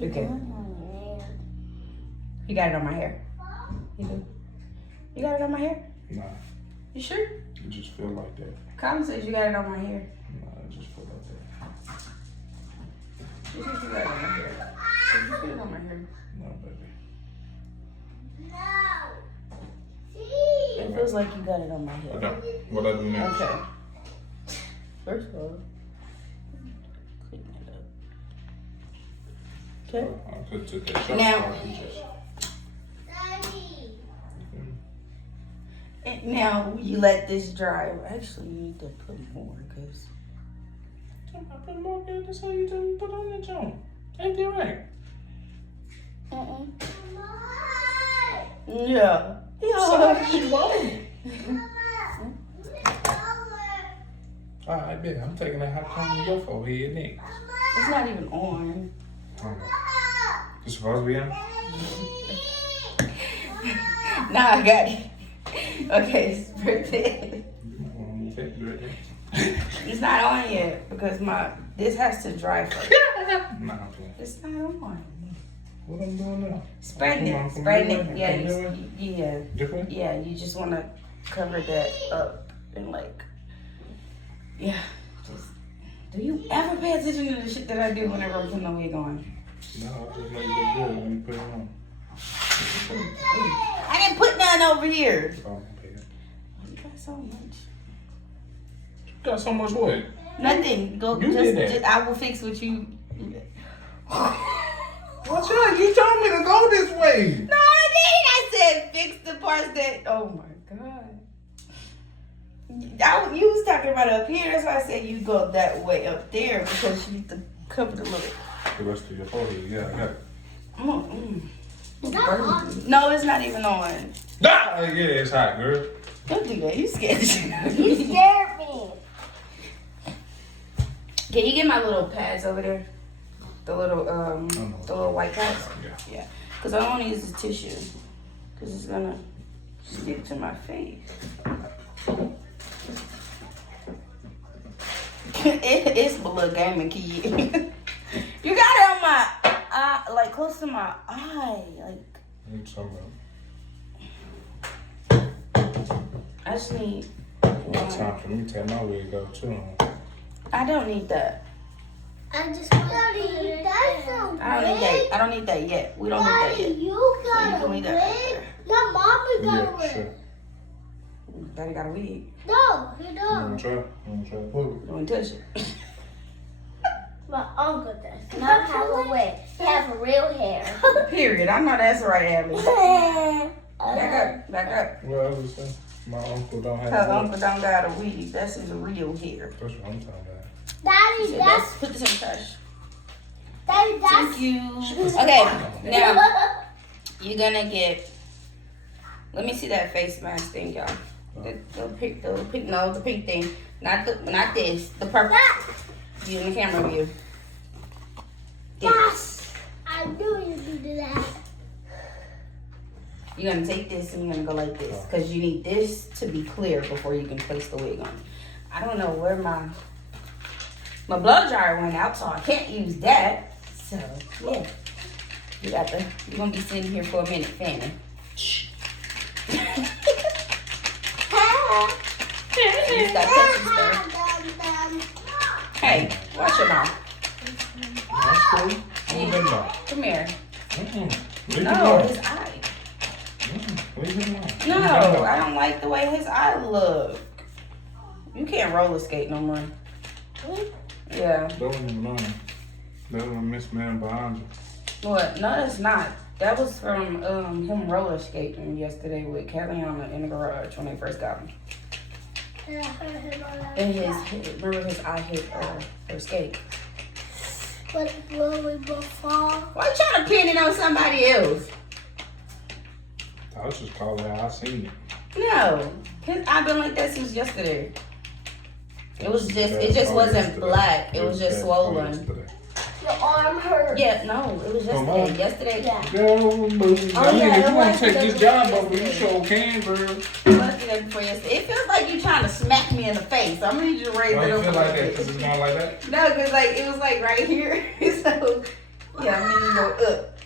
Okay. You got it on my hair. You do? You got it on my hair? Nah. You sure? It just feel like that. Colin says you got it on my hair. Nah, it just feel like that. She says you got it on my hair. Did you put it on my hair? No, baby. It feels like you got it on my I hair. don't. What I do next? Okay. First of all, clean it up. Okay. I'll put to that short Now- part and just. And now you let this dry. Actually, you need to put more because. I put more good. That's how you do. Put on the joint. Ain't that right? Yeah. So you won't. Alright, bet. I'm taking that hot comb to your forehead next. It's not even on. It's supposed to be on? Nah, I got it. Okay, spread it. It's not on yet because this has to dry first. Nah, I'm playing. It's not on. What I'm doing now? Spreading Come on, it, come spreading your it. way, Yeah, come your way. yeah, Different? yeah. You just want to cover that up and like, yeah. Just, do you ever pay attention to the shit that I do whenever I'm putting the wig on? No, I just know you look good when you put it on. I didn't put none over here. So I'm gonna pay it. You got so much. You got so much what? Nothing. Go. You did that. I will fix what you. What's up? You told me to go this way. No, I didn't. I said fix the parts that. Oh my god. You was talking about up here, so I said you go that way up there because you need to cover the little. The rest of your forehead, yeah, I got it. No, it's not even on. Ah, yeah, it's hot, girl. Don't do that. You scared the shit out of You me. scared me. Can you get my little pads over there? The little white pads. Yeah. Cause I don't want to use the tissue, cause it's gonna stick to my face. It's a little gaming kid. You got it on my eye, like close to my eye, like. You talking I just need. about? Time for me to take my wig off too. I don't need that. I just want to eat that. I don't need that. I don't need that yet. We don't need that Daddy, yet. you So you got can a leave wig. that right Your mommy got a Yeah, wig. sure. Daddy got a wig. No, you You don't. wanna try? You wanna try? What? Don't touch it. My uncle does not have a wig. He has real hair. Period. I know that's right, Abby. Back up. Back up. What I was saying? My uncle don't have Her a uncle don't got a wig. That's his real hair. That's what I'm talking about. Daddy, So that's put this in the trash. Daddy, that's Thank you. Okay, now you're gonna get. Let me see that face mask thing, y'all. The pink thing. Not this. The purple. You in the camera view. This. Yes. I knew you could do that. You're gonna take this and you're gonna go like this, cause you need this to be clear before you can place the wig on. I don't know where my blow dryer went out, so I can't use that. So yeah, you're gonna be sitting here for a minute, fanning. You stop touching stuff. Hey, watch your mouth. That's cool. Leave him alone. Come here. Leave him No, alone. his eye. Leave him alone. No, I don't like the way his eye look. You can't roller skate no more. Yeah. That wasn't even on him. That was Miss Man behind you. What? No, that's not. That was from him roller skating yesterday with Caliana in the garage when they first got him. And remember his eye hit her skate. But will we both fall? Why you trying to pin it on somebody else? I was just calling it. I seen it. No, I've been like that since yesterday. It just wasn't black. It was just swollen. Yesterday. Your arm hurt. Yeah, no, it was yesterday. mine? Yesterday, Yeah. Girl, I mean, if yeah, you it want was to take the this day job before over, you yesterday. sure can, girl. it was the day before yesterday. It feels like you trying to smack me in the face. I'm gonna need you to raise Why it you up feel a like little that? Because bit. it's going like that? No, because like it was like right here. So Yeah, I mean you go up.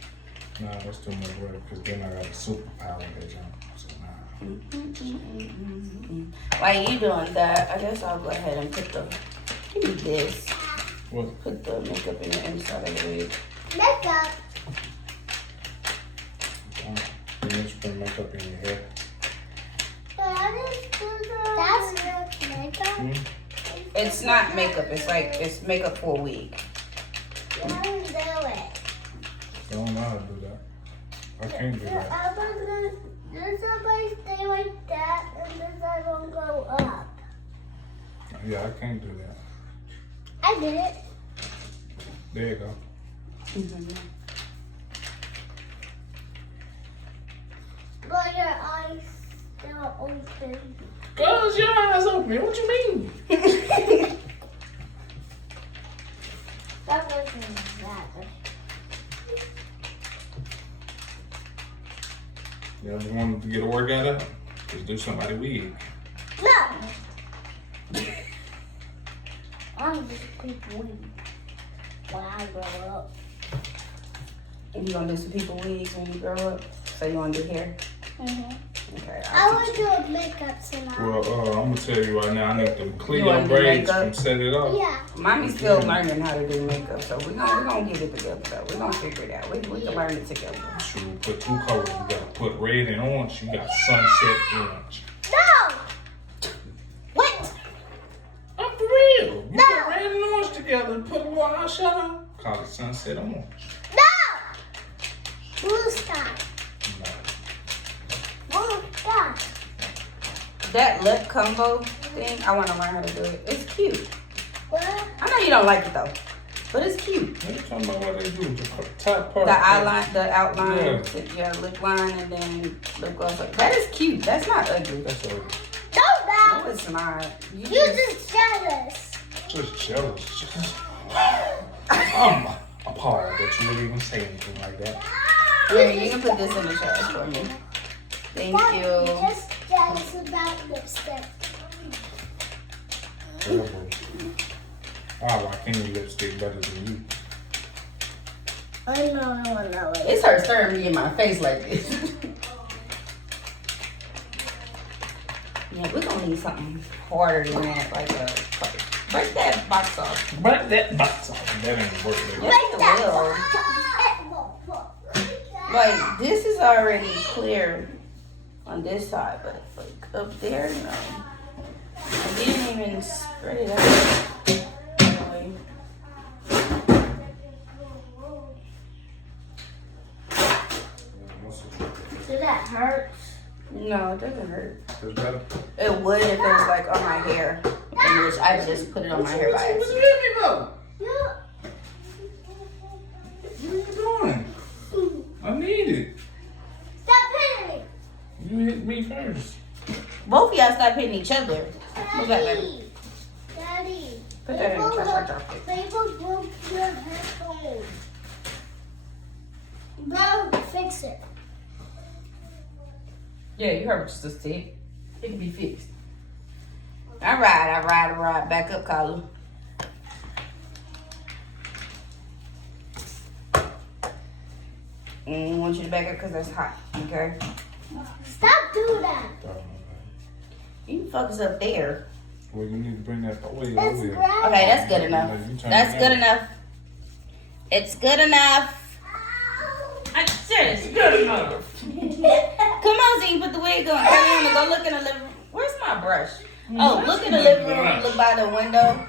Nah, that's too much work because then I got a superpower that jump. So nah. While you doing that, I guess I'll go ahead and put the, give me this. What? Put the makeup in the inside of the wig. Makeup. You need to put makeup in your hair. That's makeup. It's not makeup, it's makeup for a wig. You don't do it. I don't know how to do that. I can't do that. This somebody stay like that, and this I don't go up. Yeah, I can't do that. I did it. There you go. But your eyes still open. Cause your eyes open. What you mean? That wasn't that. You ever wanted to get a workout out? Just do somebody wig. No. I'm just people when I grow up. You gonna do some people wigs when you grow up? So you wanna do hair? Mm-hmm. Okay. I want to do a makeup tonight. Well, I'm gonna tell you right now. I need them You clear wanna do braids makeup? from Set It Off. Yeah. Mommy's still learning how to do makeup, so we're gonna get it together though. We're gonna figure it out. We can learn it together. Shoot, put two colors. You gotta put red and orange. You got sunset orange. No. What? I'm for real. You No. put red and orange together and put a little eyeshadow. Call it sunset orange. No. Blue sky. No. Blue sky. That lip combo thing, I wanna learn how to do it. It's cute. What? I know you don't like it though, but it's cute. What you talking about? What they do? The top part. The eyeliner, the outline, Yeah. lip line, and then lip gloss. That is cute. That's not ugly. That's all. Don't No, know. it's not. You just jealous. Just jealous. I'm appalled that you would even say anything like that. Here, you can put this in the trash for me. Thank Daddy, you. just jealous about lipstick. Terrible. I like any lipstick better than you. I know I want to know it. It's her staring me in my face like this. Yeah, we're gonna need something harder than that, like a break that box off. Break that box off. That ain't working. Yes, it will. Like this is already clear on this side, but like up there, no. I didn't even spread it out. Anyway. Does that hurt? No, it doesn't hurt. It's better. It would if it was like on my hair, in which I just put it on my hair by What accident. you hit me though? Yeah. What are you doing? I need it. Stop hitting me. You hit me first. Both of y'all stop hitting each other. What's that, baby? Daddy. Put that in the trash. I dropped it. People broke your headphones. Bro, fix it. Yeah, you heard what you just said. It can be fixed. All right. Back up, Carla. I want you to back up because that's hot, okay? Stop doing that. You can focus up there. Well, you need to bring that away. It's away. ground. Okay, that's good enough. That's good enough. It's good enough. I said it's good enough. Come on, Z, put the wig on. Carolina, go look in the living room. Where's my brush? Oh, look in the living room. Look by the window.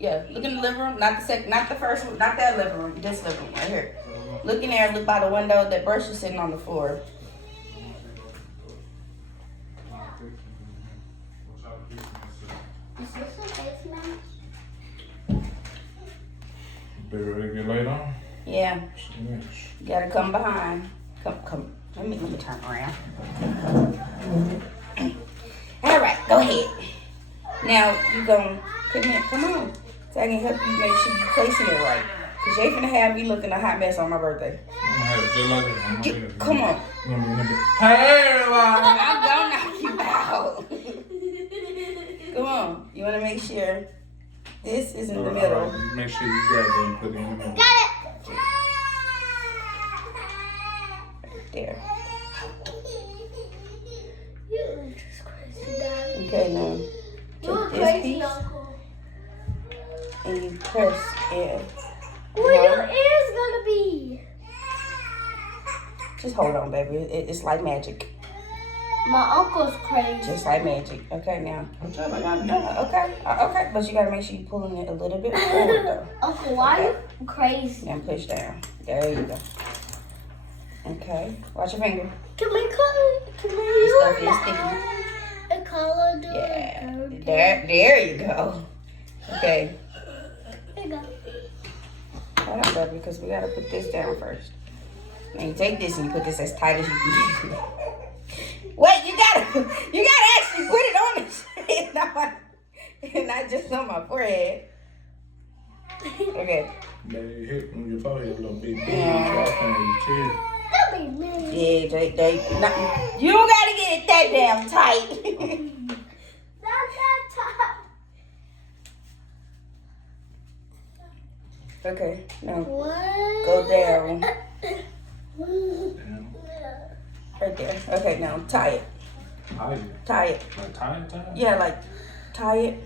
Yeah, look in the living room. Not the first one. Not that living room. This living room right here. Look in there. Look by the window. That brush is sitting on the floor. Is this a face mask? Be ready to get laid on? Yeah, Yes. you gotta come behind. Come. Let me turn around. All right, go ahead. Now you gonna come here. Come on, so I can help you make sure you placing it right. Cause you ain't finna have me looking a hot mess on my birthday. I'm gonna have it just like that. Come on. Hey, everybody. I'm gonna knock you out. Come on. You wanna make sure this is in the middle. Make sure you grab it and put it in the middle. Got it. There. You're just crazy, Daddy. Okay, now You're take this crazy, piece Uncle. and you press it. Where your ears gonna be? Just hold on, baby. It's like magic. My uncle's crazy. Just like magic. Okay, now. Okay. Okay. But you gotta make sure you're pulling it a little bit forward, though. Uncle, why are you crazy? Now push down. There you go. Okay. Watch your finger. Can we color? Can we This use stuff is sticky. a color? Yeah. There you go. Okay. There you go. Hold on, baby, because we gotta put this down first. Now you take this and you put this as tight as you can get it. Wait, you gotta actually put it on the and not just on my forehead. Okay. They hit on your forehead a little bit. Yeah. That'd be me. Yeah, you don't gotta get it that damn tight. Not that Okay, now time. What? go down. Damn. Right there. Okay, now tie it. Tie it. Tie it. Like tie it. Yeah, like tie it.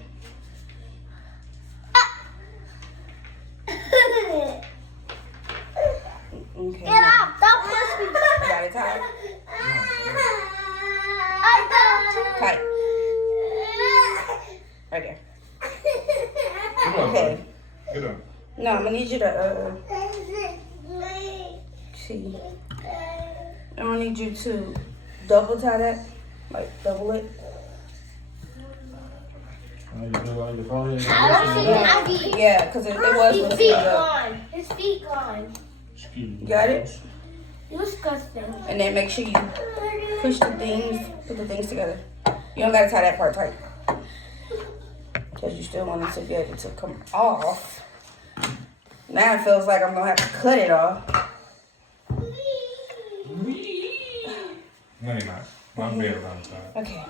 Okay. Get out! Don't push me! You got it tied? I got you. Tight. Right there. Get up, Okay. buddy. Get up. No, I'm gonna need you to see. I'm gonna need you to double tie that. Like double it. You do like your forehead. I don't see how he. Yeah, because it was His supposed to feet be up. gone. His feet gone. Excuse me. Got it? You're disgusting. And then make sure you push the things, put the things together. You don't gotta tie that part tight. Because you still want it to be able to come off. Now it feels like I'm gonna have to cut it off. No, you're not. My bed around time. Okay.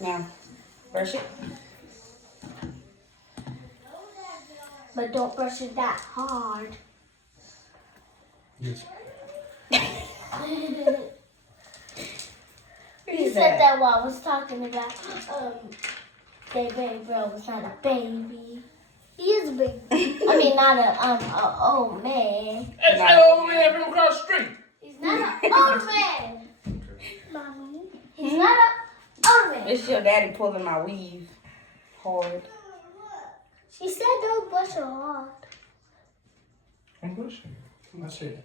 Now, brush it. But don't brush it that hard. Yes. He said that while I was talking about their baby bro was not a baby. He is a baby. I mean, not a old man. It's that old man from across the street. He's not an old man. Mommy. He's not an old man. It's your daddy pulling my weave hard. She said don't brush it hard. I'm pushing. That's it.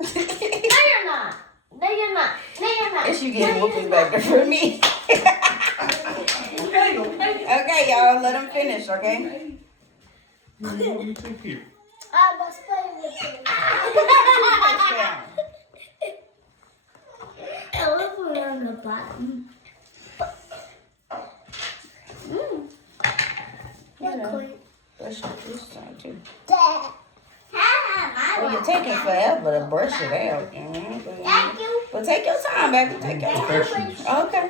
No, you're not. No, you're not. No, you're not. It's you getting whooping back there for me. Okay, y'all, let him finish, okay? You take it. I must play with you. I will put it on the bottom. Brush it this side too. Dad. Well, you're taking forever to brush it out. Thank you. But take your time, baby. Take your time. Perfectionist. Okay.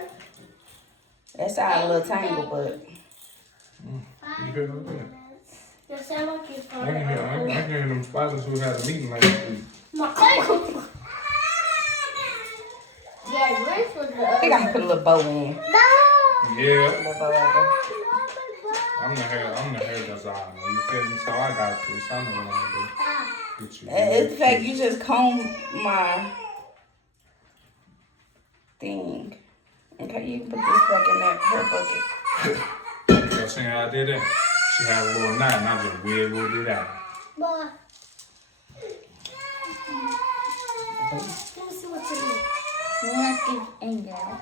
That sounds a little tangled, but You hear that? You sound like you're I can hear them spiders who had a meeting like this week. Yeah, Grace was I think I'm gonna put a little bow in. No. Yeah. A little bow right there. I'm the hair designer. You feel me? So I got this. I know what I'm gonna do. Get you. It's the fact you just comb my thing. Okay, you can put this back in that hair bucket. You see how I did that? She had a little knot and I just wiggled it out. Boy. Let me see what's in there.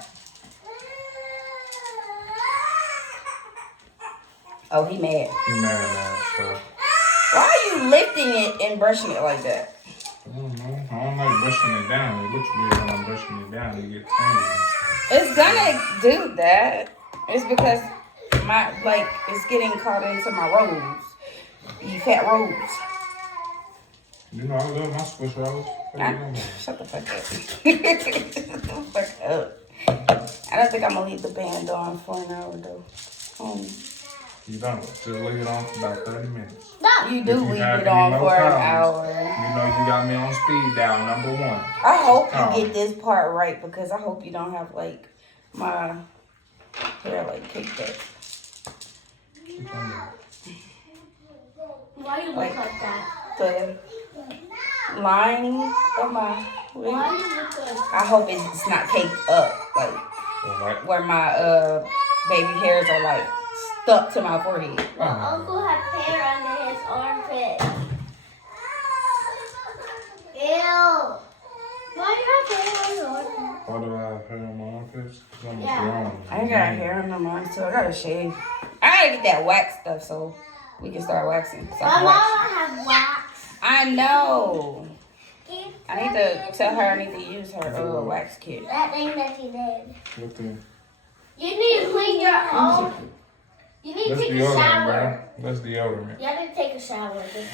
Oh, he mad. Nah, so. Why are you lifting it and brushing it like that? I don't know. I don't like brushing it down. It looks weird when I'm brushing it down. It gets tangled and stuff. It's gonna do that. It's because it's getting caught into my rolls. You fat rolls. You know, I love my Swiss rolls. Shut the fuck up. Shut the fuck up. I don't think I'm gonna leave the band on for an hour though. You don't. Just leave it on for about 30 minutes. No. You do If you leave have it any on more for an problems, hour. You know you got me on speed dial number 1. I hope Call you me. get this part right because I hope you don't have like my hair like caked up. Why you look Like- like that? The lining of my wig. Why you look like I hope it's not caked up, like Alright. where my baby hairs are like stuck to my forehead. My uncle had hair under his armpit. Ew. Why you have hair on your armpit? Why do I have hair on my armpits? 'Cause I'm Yeah. grown. I ain't got hair on my arms, so I gotta shave. I gotta get that wax stuff so we can start waxing. So I My can wax. mama has wax. I know. I need to tell her I need to use her wax kit. That thing that you did. What the? You need to clean your own. You need to That's take a deodorant, shower. bro. That's deodorant. You have to take a shower this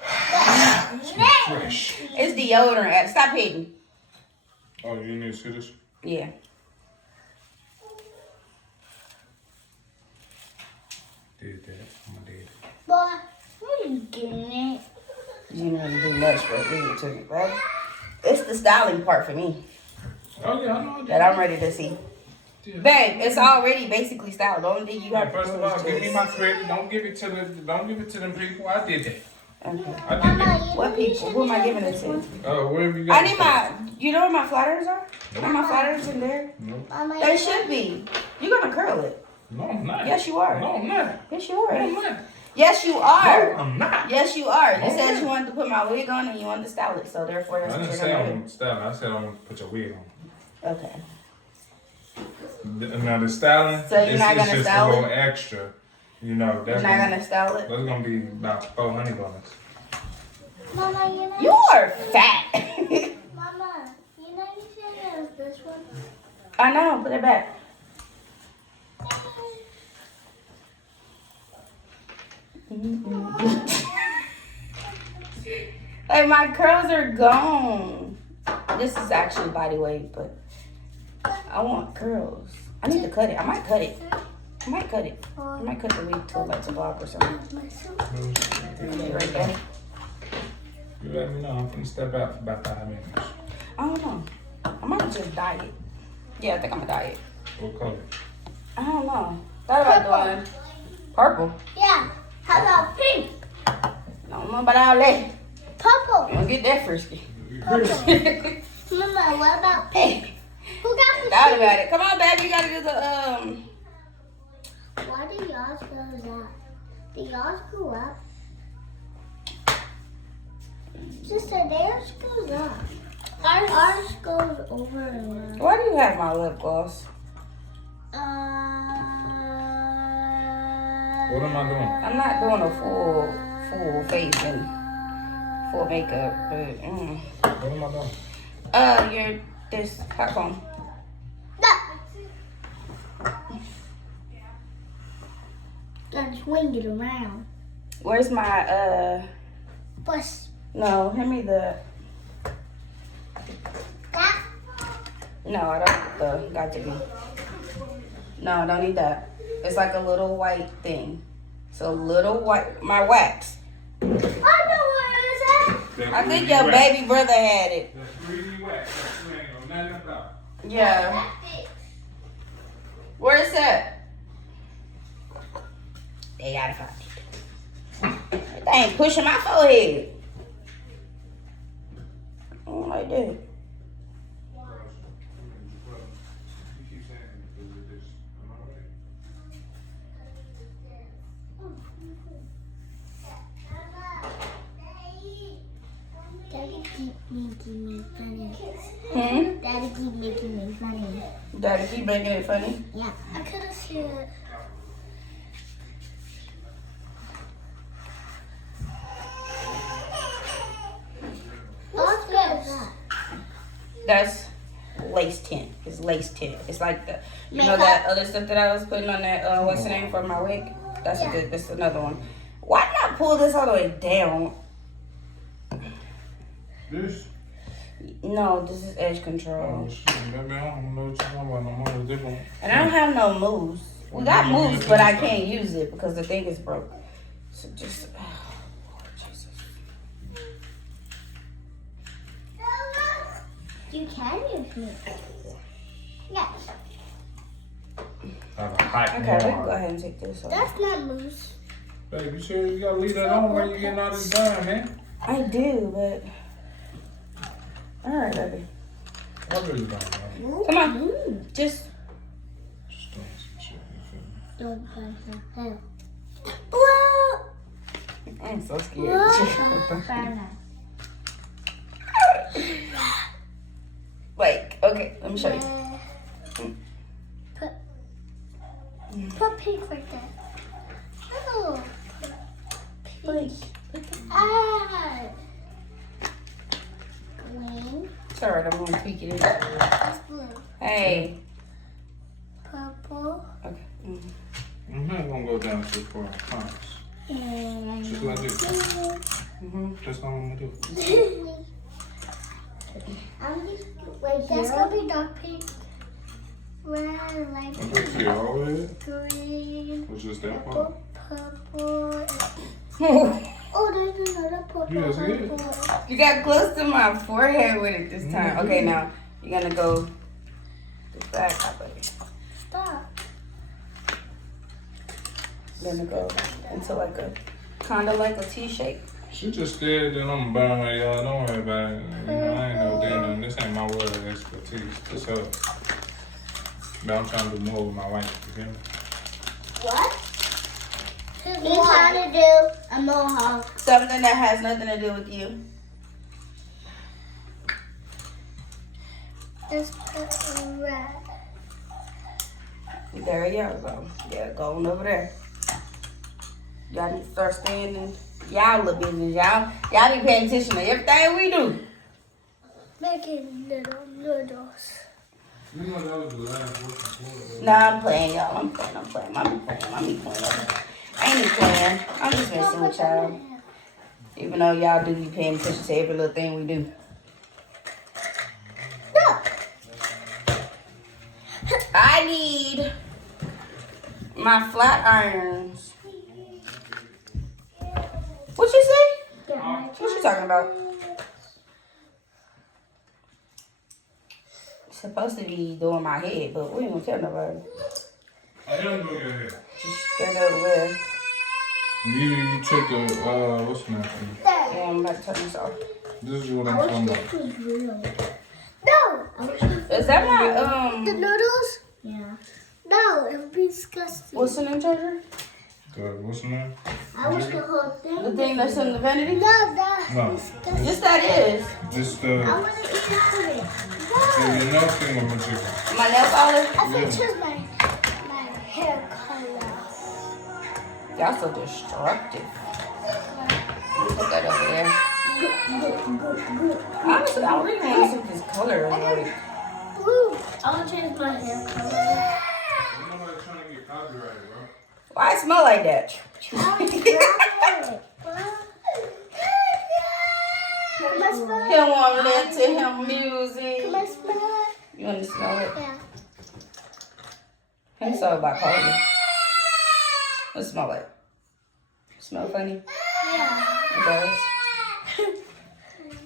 time. Fresh. It's deodorant. Stop hitting. Oh, you need to see this? Yeah. Did that. I'm gonna do it. Boy, what are you getting it? You didn't really do much, but leave it to me, right? It's the styling part for me Oh, yeah, I know. I did. that I'm ready to see. Yeah. Babe, it's already basically styled. The only thing you Yeah, have to first do of all, is give me just... my credit. Don't give it to them people. I did that. Okay. I did that. Mama, you What know you people? should Who am I have giving it this to? one. Wherever you got I it need from. my... You know where my flat irons are? Are my flat irons in there? Nope. Mama, They you should be. You're gonna curl it. No, I'm not. Yes, you are. No, I'm not. Yes, you No, I'm are. not. Yes, you No, are. I'm not. Yes, you are. You No, said man. you wanted to put my wig on and you wanted to style it, so therefore I that's didn't what say you're I gonna want to style. I said I want to put your wig on. do. Okay. Now the styling, So you're not it's gonna just style a little it? extra. You know, You're that's not gonna style it? that's gonna be about 400 bucks. Mama, you know. You are fat. Mama, you know you should use this one. I know. Put it back. Like my curls are gone. This is actually body weight, but I want curls. I need to cut it. I might cut it. I might cut it. I might cut the wig to like a bob or something. Right there. You let me know. I'm gonna step out for about 5 minutes. I don't know. I might just dye it. Yeah, I think I'm gonna dye it. What color? I don't know. Thought about doing purple. Yeah. How about pink? I don't know about all that. Purple. Don't get that frisky. Mama, what about pink? Hey, Who got the thought pink? about it. Come on, baby. You gotta do the Why do yours go up? Do yours go up? Sister, theirs goes up. Ours goes over and around. Why do you have my lip gloss? What am I doing? I'm not doing a full face and full makeup, but What am I doing? you're this hot comb. Gotta swing it around. Where's my Push no, hand me the that. no, I don't the got to be. No, I don't need that. It's like a little white thing. So little white my wax. I know where is it. I think your baby brother had it. That's 3D wax. That's you ain't know nothing about. Yeah. That's it. Where's that? They gotta find it. They ain't pushing my forehead. I don't like that. You keep saying this. Am I right? Daddy keep making me funny. Hmm? Daddy keep making me funny. Daddy keep making it funny. Yeah. I could have seen it. What's this? That's lace tint. It's lace tint. It's like the you know Makeup? that other stuff that I was putting on that what's the name for my wig? That's Yeah. that's another one. Why not pull this all the way down? This? No, this is edge Oh, control. shit. Baby, I don't know what you're talking about no more. It's different. And I don't have no moves. We got moves, but I can't use it because the thing is broke. So just, oh, Lord Jesus. You can use makeup. Yes. Have a hot Okay, we can go mark. ahead and take this off. That's not mousse. Babe, you sure you gotta leave that on while you getting all this done, man? I do, but. Alright, baby. I really don't know. Come on. Just. Just doing some shit, you feel me? Don't touch her hair. Whoa! I'm so scared. Like, okay, let me show you. Put pink right there. Oh. Like, Ah. Green. it's alright, I'm gonna tweak it in. That's blue. Hey. Purple. Okay. Mhm. I'm not gonna go down too far, I promise. And Just like this. Mhm. That's all I'm gonna do. Wait, that's gonna be dark pink. Red, light I'm gonna see all of it. green, Or just that purple, part. purple. Oh, there's another purple. Yeah, see it? purple. You got close to my forehead with it this time. Okay, now you're gonna go the back of it. Stop. You're gonna go into like a kind of like a T shape. She just scared that I'm burn her, y'all. Don't worry about it. You know, I ain't no damn. This ain't my word of expertise. Just her. But I'm trying to do more with my wife. You feel me? What? He's trying to do a mohawk. Something that has nothing to do with you. Just put red. There you go. Yeah, go on over there. Y'all need to start staying in y'all little business. Y'all be paying attention to everything we do. Making little noodles. You know that was the last work before. Nah, I'm playing, y'all. I'm playing. Mommy playing. I ain't even playing. I'm just messing with y'all. Even though y'all do be paying attention to every little thing we do. No. I need my flat irons. What you say? What you talking about? Supposed to be doing my head, but we ain't gonna tell nobody. I am doing your hair. Just straight up with. You took the, what's the name? Yeah, I'm about to turn this off. This is what I'm talking about. was real. No. Is that my The noodles? Yeah. No, it would be disgusting. what's the name charger? What's the name? I wish the whole thing. The thing that's in the vanity? No, that's No. disgusting. Yes, that is. This I the, want to eat it. the No. nail thing on my chicken. My nail polish. I think choose my hair color. Y'all so destructive. Let me put that over there. Honestly, I really want to see what this color is like. Blue. I want to change my hair color. Nobody trying to get copyrighted, bro. Why it smell like that? Can I smell it? He want to listen to him music. Can I smell it? You want to smell it? Yeah. He's so bipolar. What it smell like? Smell funny? Yeah. It does.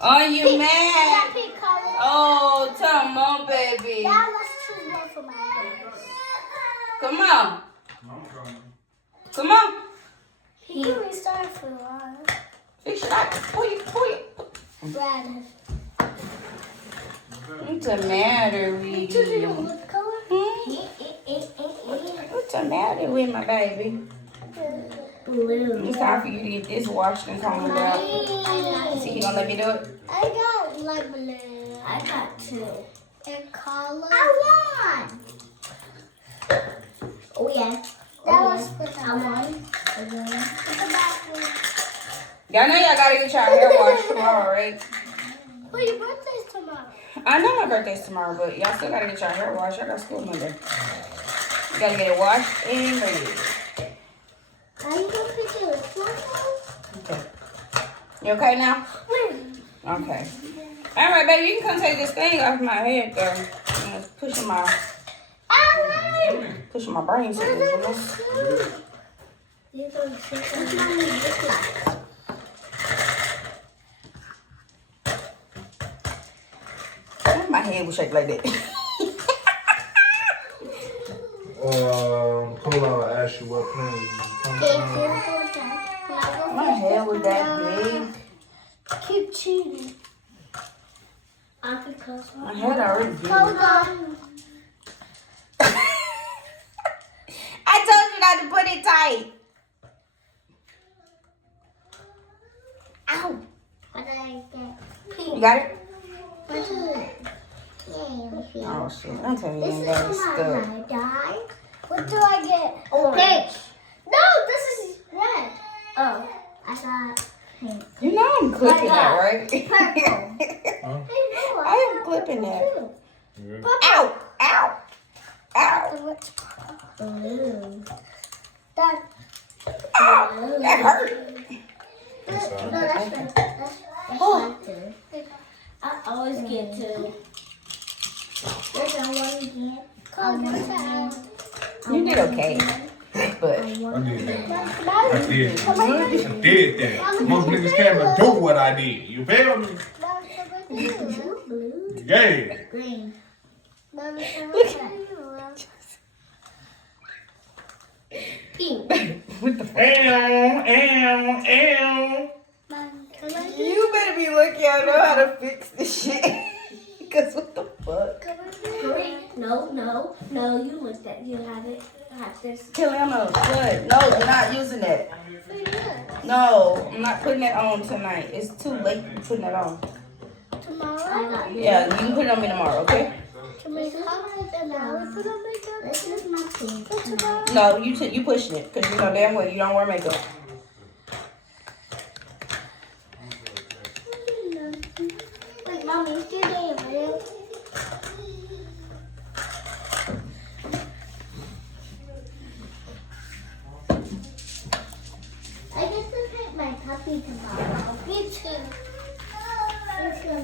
Oh, you mad? Pink color. Oh, come on, baby. Now let's choose one for my hair. Come on. I'm coming. Come on. He can restart for a while. Fix it up. Pull it. Red. What's the matter with Choose you? what color? What's the matter with my baby? Blue. It's time for you to get this washed and combed out. See, he gonna let me do it? I got light blue. I got two. And color. I won. Oh yeah. That was for the I won. Y'all know y'all gotta get y'all hair washed tomorrow, right? Well, your birthday's tomorrow. I know my birthday's tomorrow, but y'all still gotta get y'all hair washed. Y'all got school Monday. You gotta get it washed and ready. Are you gonna pick it up? Okay. You okay now? Okay. All right, baby, you can come take this thing off my head, though. It's pushing my brain cells, you know? Oh my head was shaped like that? Cole, I'll ask you what plane you come from. My head was that big. Keep cheating. I could close My head already big. Hold on. I told you not to put it tight. Ow. What did I get? You got it? What's it? Oh shit! I'm telling you, This you is got it my stuck. die. What do I get? Orange. No, this is red. Oh, I thought pink. You know I'm clipping that, got right? Purple. I am clipping that. Yeah. Ow! Ow! Ow! What's blue? That. Ow! That hurt. No, that's red. That's red too. I always get two. There's no one again. You did okay, but I did that. I did that. Most niggas can't do what I did. You feel me? Blue. Yeah. Green. Pink. what the fuck? You better be lucky I know how to fix this shit. Cause what the fuck? Green. No, you looked at you have it. Have this. Kiliana, what? No, you're not using that. No, I'm not putting it on tonight. It's too late to put it on. Tomorrow? Yeah, you can put it on me tomorrow, okay? This is my pink. No, you pushing it, cause you know damn well you don't wear makeup. Wait, Mommy, it's your day, right? I get to pick my puppy tomorrow. Me too.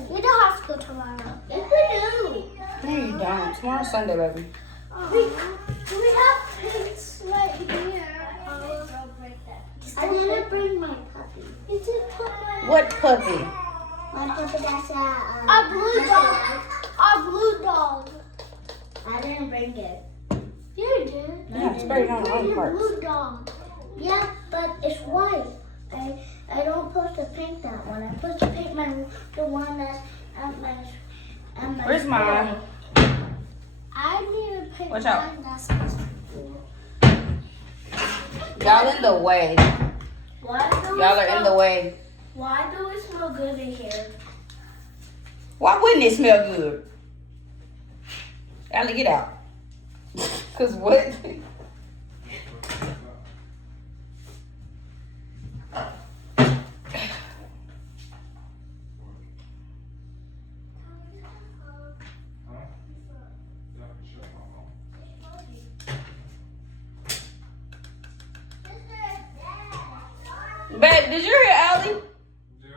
We're to hospital tomorrow. Yes, we do. No, you don't. Tomorrow's Sunday, baby. We have pigs right here. I'm gonna bring my puppy. You did put my What puppy? my puppy that's a blue dog. A blue dog. I didn't bring it. You did. Yeah, it's better on the wrong Bring parts. blue dog. Yeah, but it's white. I don't supposed to paint that one. I'm supposed to paint the one that's at my. Where's mine? I need to paint Watch out. mine that's. Y'all in the way. Y'all are in the way. Why do it smell good in here? Why wouldn't it smell good? Allie, get out. Cause what? Babe, did you hear Allie? Yeah.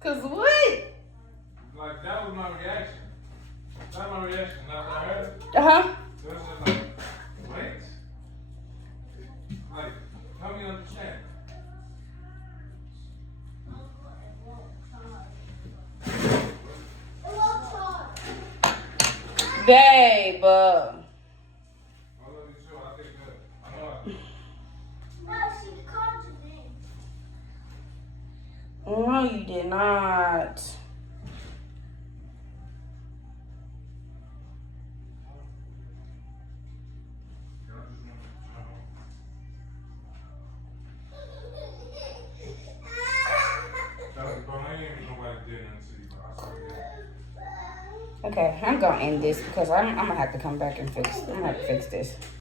Cause what? Like, that was my reaction. That's my reaction. After I heard it, Uh-huh. it was just like, wait. Like, help me understand. Babe, I love you too. I think that. I know I. No, she called your name. no, you did not. Okay, I'm gonna end this because I'm gonna have to come back and fix. I'm gonna have to fix this.